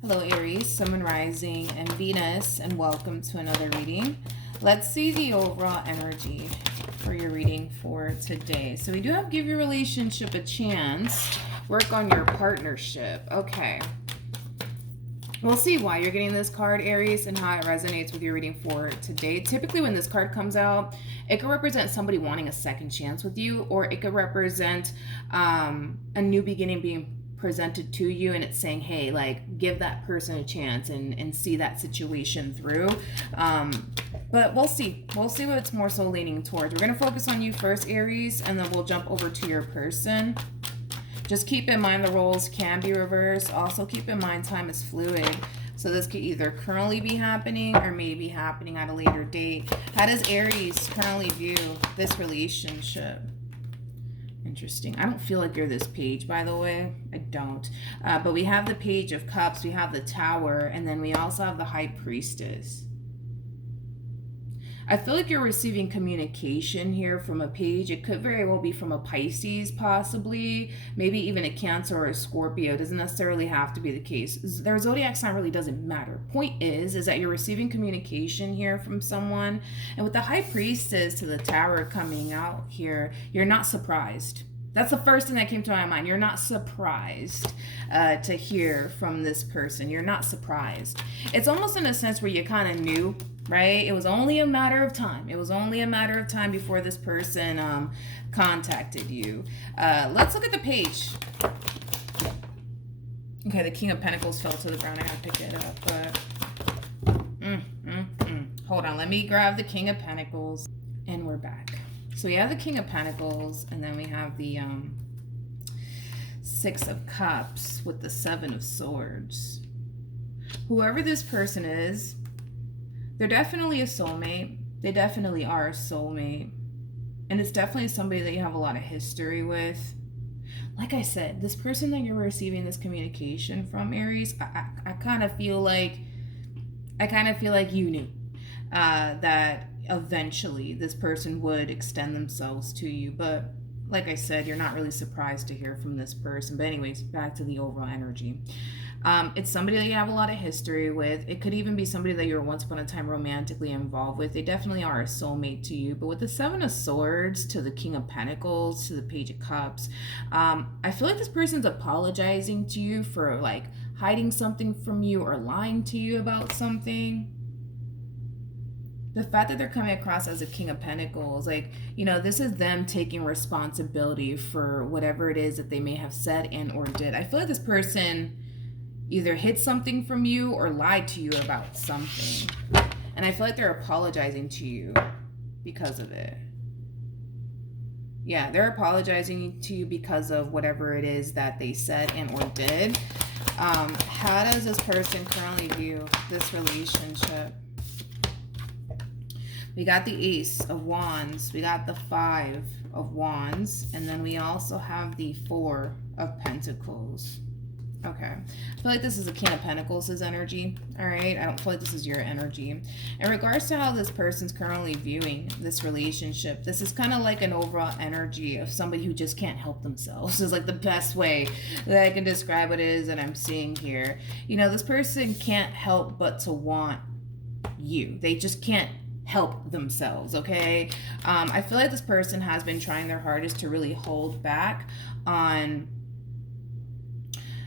Hello Aries, Sun, Moon, Rising, and Venus, and welcome to another reading. Let's see the overall energy for your reading for today. So we do have give your relationship a chance. Work on your partnership. Okay. We'll see why you're getting this card, Aries, and how it resonates with your reading for today. Typically, when this card comes out, it could represent somebody wanting a second chance with you, or it could represent a new beginning being presented to you, and it's saying, hey, like, give that person a chance and see that situation through. But we'll see. We'll see what it's more so leaning towards. We're going to focus on you first, Aries, and then we'll jump over to your person. Just keep in mind the roles can be reversed. Also keep in mind time is fluid. So this could either currently be happening or maybe happening at a later date. How does Aries currently view this relationship? Interesting. I don't feel like you're this page, by the way. I don't. But we have the Page of Cups, we have the Tower, and then we also have the High Priestess. I feel like you're receiving communication here from a page. It could very well be from a Pisces, possibly, maybe even a Cancer or a Scorpio. It doesn't necessarily have to be the case. Their zodiac sign really doesn't matter. Point is that you're receiving communication here from someone. And with the High Priestess to the Tower coming out here, you're not surprised. That's the first thing that came to my mind. You're not surprised to hear from this person. You're not surprised. It's almost in a sense where you kind of knew, right? It was only a matter of time. It was only a matter of time before this person contacted you. Let's look at the page. Okay, the King of Pentacles fell to the ground. I gotta pick it up. But hold on. Let me grab the King of Pentacles. And we're back. So we have the King of Pentacles, and then we have the Six of Cups with the Seven of Swords. Whoever this person is, they're definitely a soulmate. They definitely are a soulmate. And it's definitely somebody that you have a lot of history with. Like I said, this person that you're receiving this communication from, Aries, I kind of feel like you knew that eventually this person would extend themselves to you. But like I said, you're not really surprised to hear from this person. But anyways, back to the overall energy. It's somebody that you have a lot of history with. It could even be somebody that you were once upon a time romantically involved with. They definitely are a soulmate to you. But with the Seven of Swords to the King of Pentacles to the Page of Cups, I feel like this person's apologizing to you for like hiding something from you or lying to you about something. The fact that they're coming across as a King of Pentacles, like, you know, this is them taking responsibility for whatever it is that they may have said and or did. I feel like this person either hid something from you or lied to you about something. And I feel like they're apologizing to you because of it. Yeah, they're apologizing to you because of whatever it is that they said and or did. How does this person currently view this relationship? We got the Ace of Wands, we got the Five of Wands, and then we also have the Four of Pentacles. Okay, I feel like this is a King of Pentacles' energy, all right? I don't feel like this is your energy. In regards to how this person's currently viewing this relationship, this is kind of like an overall energy of somebody who just can't help themselves. Is like the best way that I can describe what it is that I'm seeing here. You know, this person can't help but to want you. They just can't help themselves, okay? I feel like this person has been trying their hardest to really hold back on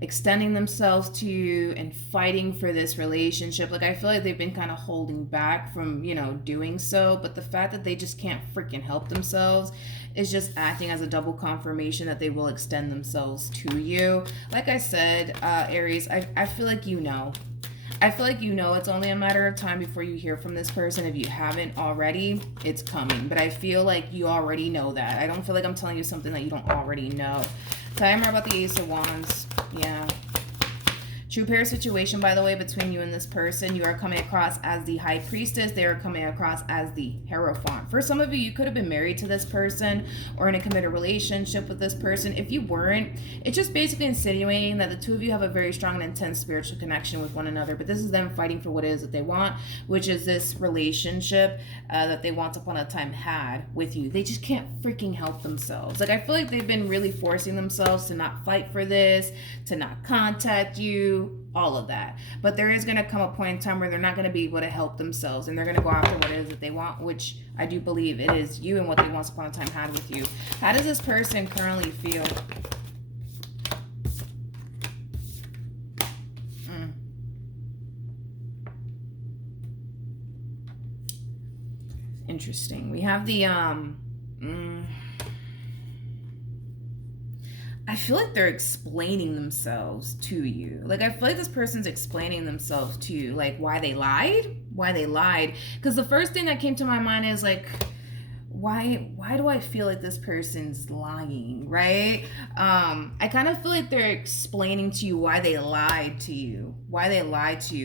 extending themselves to you and fighting for this relationship. Like, I feel like they've been kind of holding back from, you know, doing so, but the fact that they just can't freaking help themselves is just acting as a double confirmation that they will extend themselves to you. Like I said, Aries, I feel like you know. I feel like you know it's only a matter of time before you hear from this person. If you haven't already, it's coming. But I feel like you already know that. I don't feel like I'm telling you something that you don't already know. Tell me more about the Ace of Wands. Yeah. True pair situation, by the way, between you and this person. You are coming across as the High Priestess. They are coming across as the Hierophant. For some of you, you could have been married to this person or in a committed relationship with this person. If you weren't, it's just basically insinuating that the two of you have a very strong and intense spiritual connection with one another. But this is them fighting for what it is that they want, which is this relationship that they once upon a time had with you. They just can't freaking help themselves. Like, I feel like they've been really forcing themselves to not fight for this, to not contact you, you, all of that. But there is going to come a point in time where they're not going to be able to help themselves, and they're going to go after what it is that they want, which I do believe it is you and what they once upon a time had with you. How does this person currently feel? Interesting. We have the I feel like they're explaining themselves to you. Like, I feel like this person's explaining themselves to you, like why they lied. Because the first thing that came to my mind is like, why do I feel like this person's lying, right? I kind of feel like they're explaining to you why they lied to you.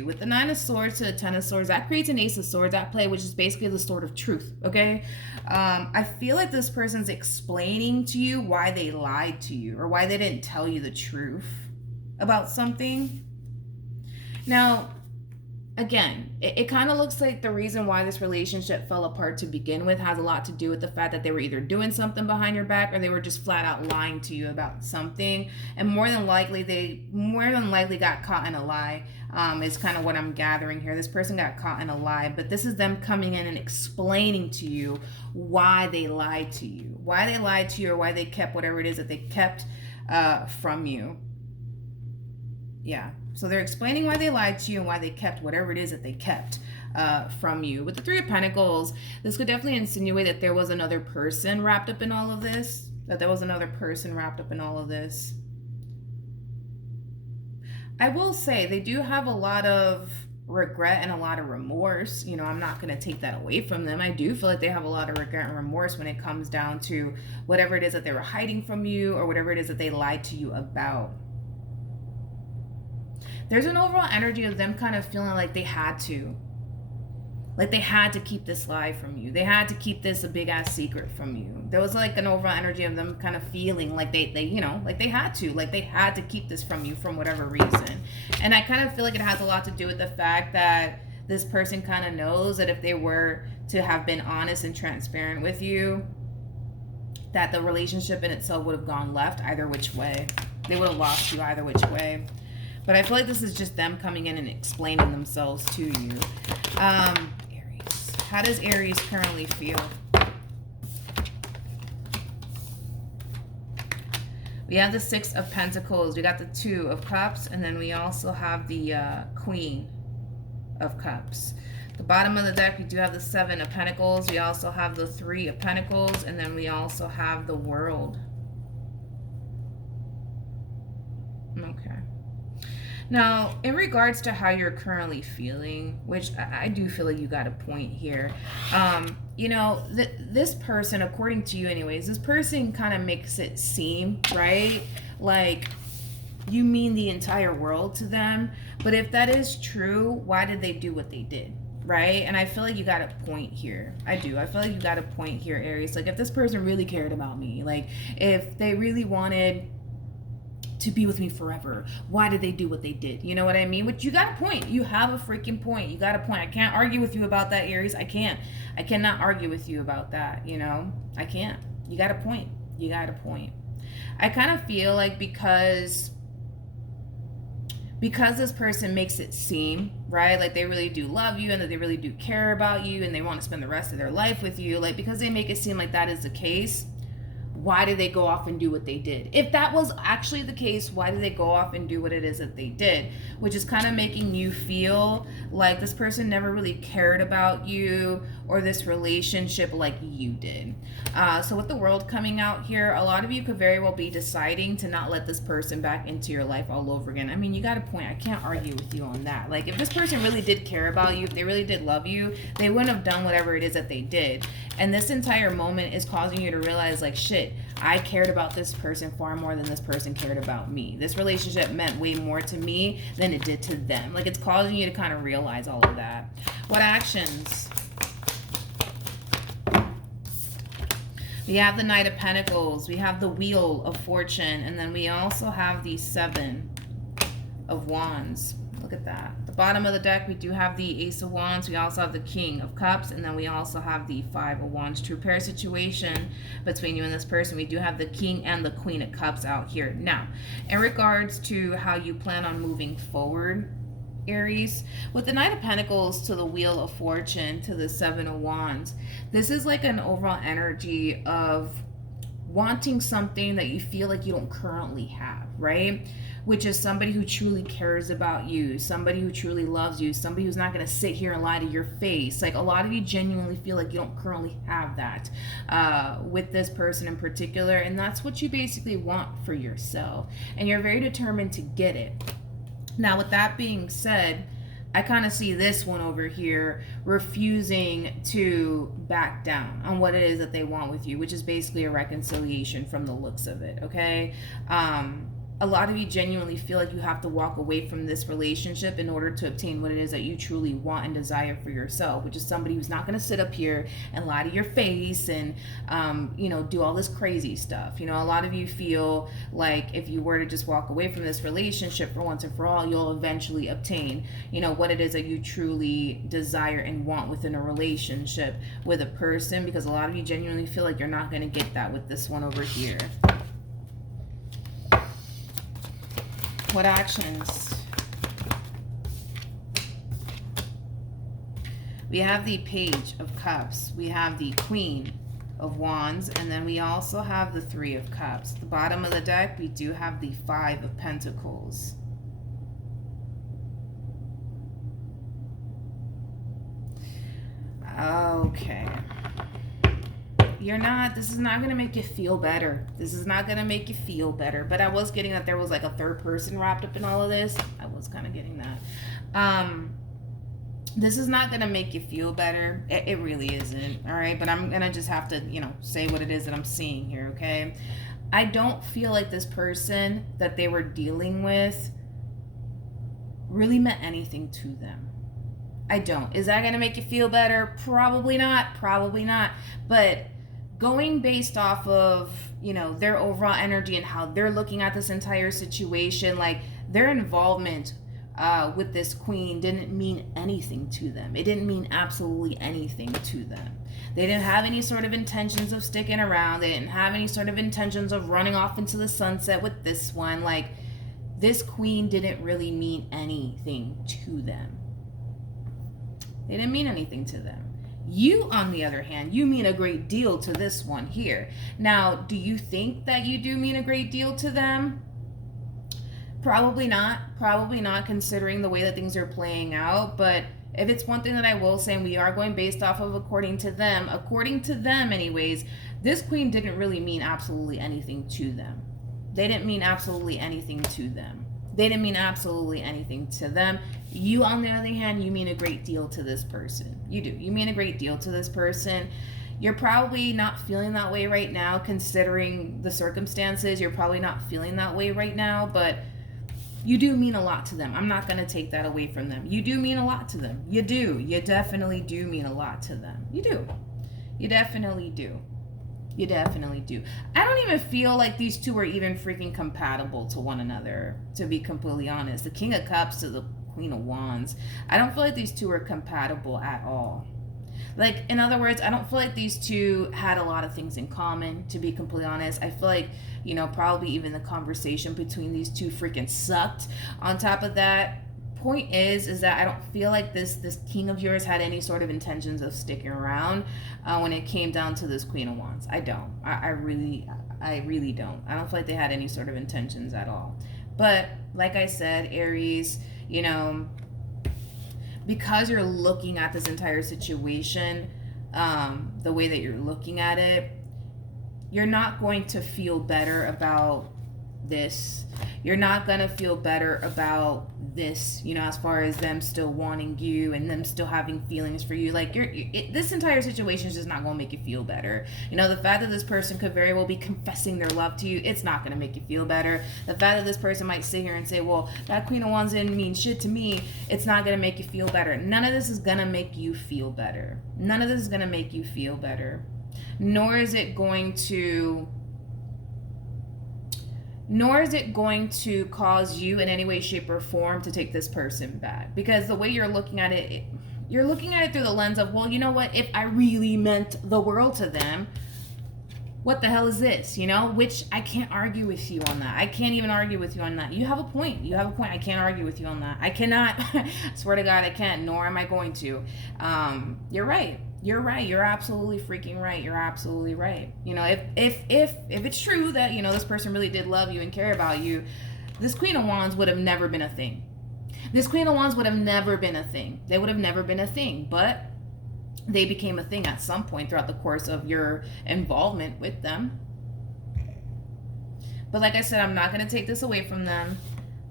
With the 9 of Swords to the 10 of Swords, that creates an Ace of Swords at play, which is basically the sword of truth, okay? I feel like this person's explaining to you why they lied to you, or why they didn't tell you the truth about something. Now, again, it kind of looks like the reason why this relationship fell apart to begin with has a lot to do with the fact that they were either doing something behind your back, or they were just flat out lying to you about something. And more than likely got caught in a lie, is kind of what I'm gathering here. This person got caught in a lie, but this is them coming in and explaining to you why they lied to you. Or why they kept whatever it is that they kept from you. Yeah. So they're explaining why they lied to you and why they kept whatever it is that they kept from you. With the 3 of Pentacles, this could definitely insinuate that there was another person wrapped up in all of this. I will say they do have a lot of regret and a lot of remorse. You know, I'm not going to take that away from them. I do feel like they have a lot of regret and remorse when it comes down to whatever it is that they were hiding from you, or whatever it is that they lied to you about. There's an overall energy of them kind of feeling like they had to. Like they had to keep this lie from you. They had to keep this a big ass secret from you. There was like an overall energy of them kind of feeling like they you know, like they had to. Like they had to keep this from you for whatever reason. And I kind of feel like it has a lot to do with the fact that this person kind of knows that if they were to have been honest and transparent with you, that the relationship in itself would have gone left either which way. They would have lost you either which way. But I feel like this is just them coming in and explaining themselves to you. Aries. How does Aries currently feel? We have the 6 of Pentacles. We got the 2 of Cups. And then we also have the Queen of Cups. The bottom of the deck, we do have the 7 of Pentacles. We also have the 3 of Pentacles. And then we also have the World. Okay. Now, in regards to how you're currently feeling, which I do feel like you got a point here, you know, this person, according to you anyways, this person kind of makes it seem, right, like you mean the entire world to them. But if that is true, why did they do what they did? Right? And I feel like you got a point here. I do. I feel like you got a point here, Aries. Like, if this person really cared about me, like, if they really wanted to be with me forever, why did they do what they did? You know what I mean? But you got a point. You have a freaking point. You got a point. I can't argue with you about that, Aries. I can't. I cannot argue with you about that, you know? I can't. You got a point. You got a point. I kind of feel like because this person makes it seem, right, like they really do love you and that they really do care about you and they want to spend the rest of their life with you, like because they make it seem like that is the case, why did they go off and do what they did? If that was actually the case, why did they go off and do what it is that they did? Which is kind of making you feel like this person never really cared about you or this relationship like you did. So with the World coming out here, a lot of you could very well be deciding to not let this person back into your life all over again. I mean, you got a point. I can't argue with you on that. Like, if this person really did care about you, if they really did love you, they wouldn't have done whatever it is that they did. And this entire moment is causing you to realize, like, shit, I cared about this person far more than this person cared about me. This relationship meant way more to me than it did to them. Like, it's causing you to kind of realize all of that. What actions? We have the Knight of Pentacles. We have the Wheel of Fortune. And then we also have the 7 of Wands. Look at that. The bottom of the deck, we do have the Ace of Wands. We also have the King of Cups. And then we also have the Five of Wands. To repair a situation between you and this person, we do have the King and the Queen of Cups out here. Now, in regards to how you plan on moving forward, Aries, with the Knight of Pentacles to the Wheel of Fortune to the Seven of Wands, this is like an overall energy of wanting something that you feel like you don't currently have, right? Which is somebody who truly cares about you, somebody who truly loves you, somebody who's not going to sit here and lie to your face. Like, a lot of you genuinely feel like you don't currently have that with this person in particular, and that's what you basically want for yourself, and you're very determined to get it. Now, with that being said, I kind of see this one over here refusing to back down on what it is that they want with you, which is basically a reconciliation from the looks of it, okay? A lot of you genuinely feel like you have to walk away from this relationship in order to obtain what it is that you truly want and desire for yourself, which is somebody who's not going to sit up here and lie to your face and, do all this crazy stuff. A lot of you feel like if you were to just walk away from this relationship for once and for all, you'll eventually obtain, what it is that you truly desire and want within a relationship with a person, because a lot of you genuinely feel like you're not going to get that with this one over here. What actions? We have the Page of Cups. We have the Queen of Wands. And then we also have the Three of Cups. The bottom of the deck, we do have the Five of Pentacles. Okay. This is not going to make you feel better. This is not going to make you feel better. But I was getting that there was like a third person wrapped up in all of this. I was kind of getting that. This is not going to make you feel better. It really isn't. All right. But I'm going to just have to, say what it is that I'm seeing here. Okay. I don't feel like this person that they were dealing with really meant anything to them. I don't. Is that going to make you feel better? Probably not. Probably not. But going based off of, their overall energy and how they're looking at this entire situation, like their involvement with this queen didn't mean anything to them. It didn't mean absolutely anything to them. They didn't have any sort of intentions of sticking around. They didn't have any sort of intentions of running off into the sunset with this one. Like, this queen didn't really mean anything to them. They didn't mean anything to them. You, on the other hand, you mean a great deal to this one here. Now, do you think that you do mean a great deal to them? Probably not. Probably not, considering the way that things are playing out. But if it's one thing that I will say, and we are going based off of according to them anyways, this queen didn't really mean absolutely anything to them. They didn't mean absolutely anything to them. They didn't mean absolutely anything to them. You, on the other hand, you mean a great deal to this person. You do. You mean a great deal to this person. You're probably not feeling that way right now, considering the circumstances. You're probably not feeling that way right now, but you do mean a lot to them. I'm not going to take that away from them. You do mean a lot to them. You do. You definitely do mean a lot to them. You do. You definitely do. You definitely do. I don't even feel like these two are even freaking compatible to one another, to be completely honest. The King of Cups to the Queen of Wands. I don't feel like these two are compatible at all. Like, in other words, I don't feel like these two had a lot of things in common, to be completely honest. I feel like, probably even the conversation between these two freaking sucked. On top of that, point is that I don't feel like this king of yours had any sort of intentions of sticking around when it came down to this Queen of Wands. I don't. I really don't. I don't feel like they had any sort of intentions at all. But like I said, Aries, because you're looking at this entire situation the way that you're looking at it, you're not going to feel better about this. You're not going to feel better about this, as far as them still wanting you and them still having feelings for you. Like, this entire situation is just not going to make you feel better. The fact that this person could very well be confessing their love to you, it's not going to make you feel better. The fact that this person might sit here and say, well, that Queen of Wands didn't mean shit to me, it's not going to make you feel better. None of this is going to make you feel better. None of this is going to make you feel better. Nor is it going to nor is it going to cause you in any way, shape, or form to take this person back. Because the way you're looking at it, you're looking at it through the lens of, well, you know what? If I really meant the world to them, what the hell is this? You know, which I can't argue with you on that. I can't even argue with you on that. You have a point. You have a point. I can't argue with you on that. I cannot. I swear to God, I can't. Nor am I going to. You're right. You're right. You're absolutely freaking right. You're absolutely right. You know, if it's true that, you know, this person really did love you and care about you, this Queen of Wands would have never been a thing. This Queen of Wands would have never been a thing. They would have never been a thing. But they became a thing at some point throughout the course of your involvement with them. But like I said, I'm not going to take this away from them.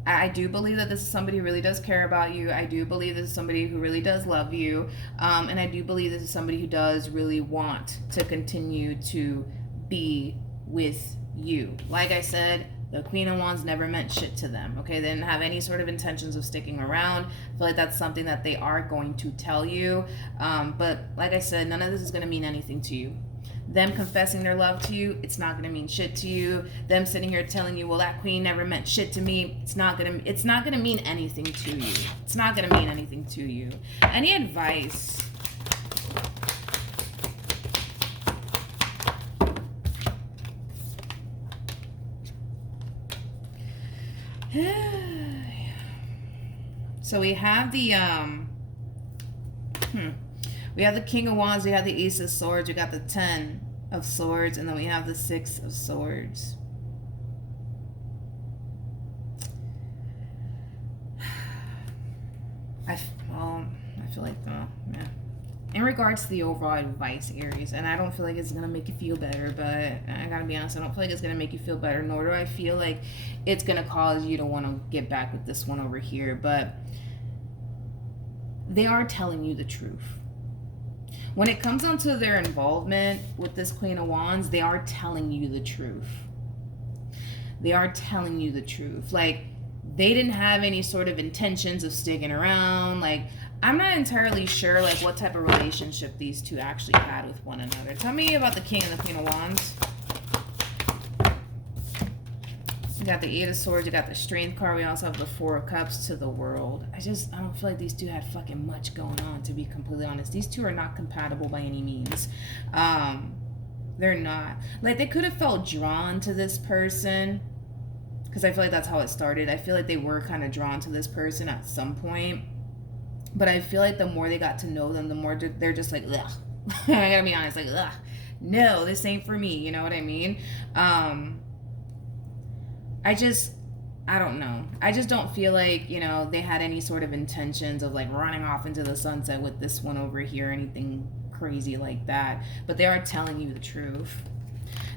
I do believe that this is somebody who really does care about you. I do believe this is somebody who really does love you. And I do believe this is somebody who does really want to continue to be with you. Like I said, the Queen of Wands never meant shit to them, okay? They didn't have any sort of intentions of sticking around. I feel like that's something that they are going to tell you. But like I said, none of this is going to mean anything to you. Them confessing their love to you, it's not going to mean shit to you. Them sitting here telling you, well, that queen never meant shit to me, it's not going to mean anything to you. It's not going to mean anything to you. Any advice? So we have the we have the King of Wands, we have the Ace of Swords, we got the 10 of Swords, and then we have the 6 of Swords. I feel like, yeah. In regards to the overall advice, Aries, and I don't feel like it's going to make you feel better, but I got to be honest, I don't feel like it's going to make you feel better, nor do I feel like it's going to cause you to want to get back with this one over here, but they are telling you the truth. When it comes down to their involvement with this Queen of Wands, they are telling you the truth. They are telling you the truth. Like, they didn't have any sort of intentions of sticking around. Like, I'm not entirely sure, like, what type of relationship these two actually had with one another. Tell me about the King and the Queen of Wands. You got the 8 of Swords, you got the Strength card, we also have the 4 of Cups to the World. I don't feel like these two had fucking much going on, to be completely honest. These two are not compatible by any means. They're not. Like, they could have felt drawn to this person, because I feel like that's how it started. I feel like they were kind of drawn to this person at some point. But I feel like the more they got to know them, the more they're just like, ugh. I gotta be honest, like, ugh. No, this ain't for me. You know what I mean? I don't know. I just don't feel like, you know, they had any sort of intentions of like running off into the sunset with this one over here, anything crazy like that. But they are telling you the truth.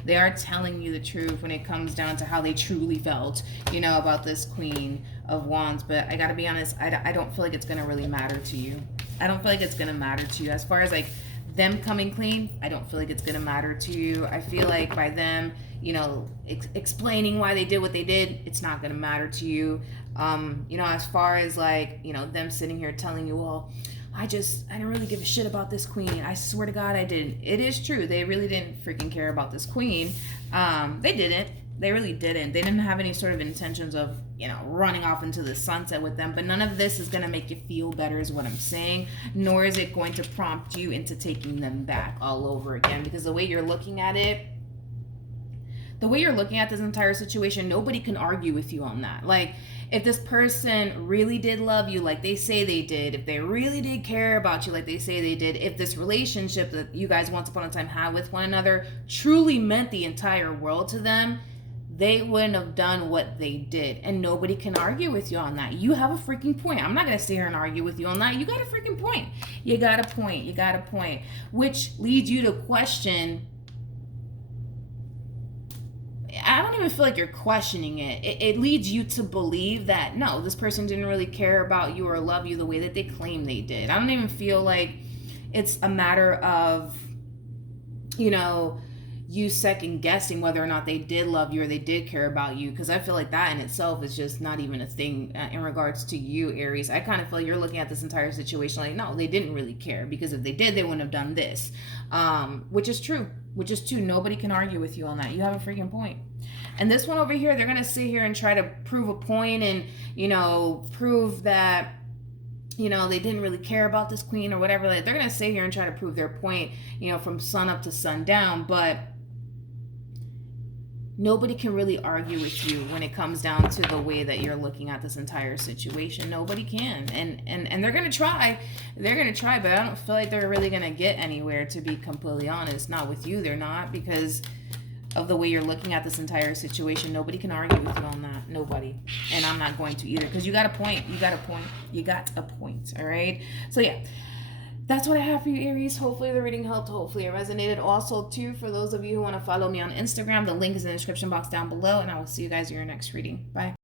They are telling you the truth when it comes down to how they truly felt, you know, about this Queen of Wands. But I gotta be honest, I don't feel like it's gonna really matter to you. I don't feel like it's gonna matter to you. As far as like them coming clean, I don't feel like it's gonna matter to you. I feel like by them, you know, explaining why they did what they did, it's not gonna matter to you. You know, as far as like, you know, them sitting here telling you, well, I didn't really give a shit about this queen. I swear to God, I didn't. It is true. They really didn't freaking care about this queen. They didn't. They really didn't. They didn't have any sort of intentions of, you know, running off into the sunset with them. But none of this is going to make you feel better is what I'm saying. Nor is it going to prompt you into taking them back all over again. Because the way you're looking at it, the way you're looking at this entire situation, nobody can argue with you on that. Like, if this person really did love you like they say they did, if they really did care about you like they say they did, if this relationship that you guys once upon a time had with one another truly meant the entire world to them, they wouldn't have done what they did. And nobody can argue with you on that. You have a freaking point. I'm not going to sit here and argue with you on that. You got a freaking point. You got a point. You got a point. Which leads you to question. I don't even feel like you're questioning it. It leads you to believe that, no, this person didn't really care about you or love you the way that they claim they did. I don't even feel like it's a matter of, you know, you second guessing whether or not they did love you or they did care about you, because I feel like that in itself is just not even a thing in regards to you, Aries. I kind of feel like you're looking at this entire situation like, no, they didn't really care, because if they did, they wouldn't have done this, which is true. Nobody can argue with you on that. You have a freaking point. And this one over here, they're going to sit here and try to prove a point and, prove that, they didn't really care about this queen or whatever. Like, they're going to sit here and try to prove their point, from sun up to sundown. But nobody can really argue with you when it comes down to the way that you're looking at this entire situation. Nobody can. And they're going to try. They're going to try, but I don't feel like they're really going to get anywhere, to be completely honest. Not with you, they're not, because of the way you're looking at this entire situation. Nobody can argue with you on that. Nobody. And I'm not going to either, because you got a point. You got a point. All right? So yeah, that's what I have for you, Aries. Hopefully the reading helped. Hopefully it resonated. Also, too, for those of you who want to follow me on Instagram, the link is in the description box down below, and I will see you guys in your next reading. Bye.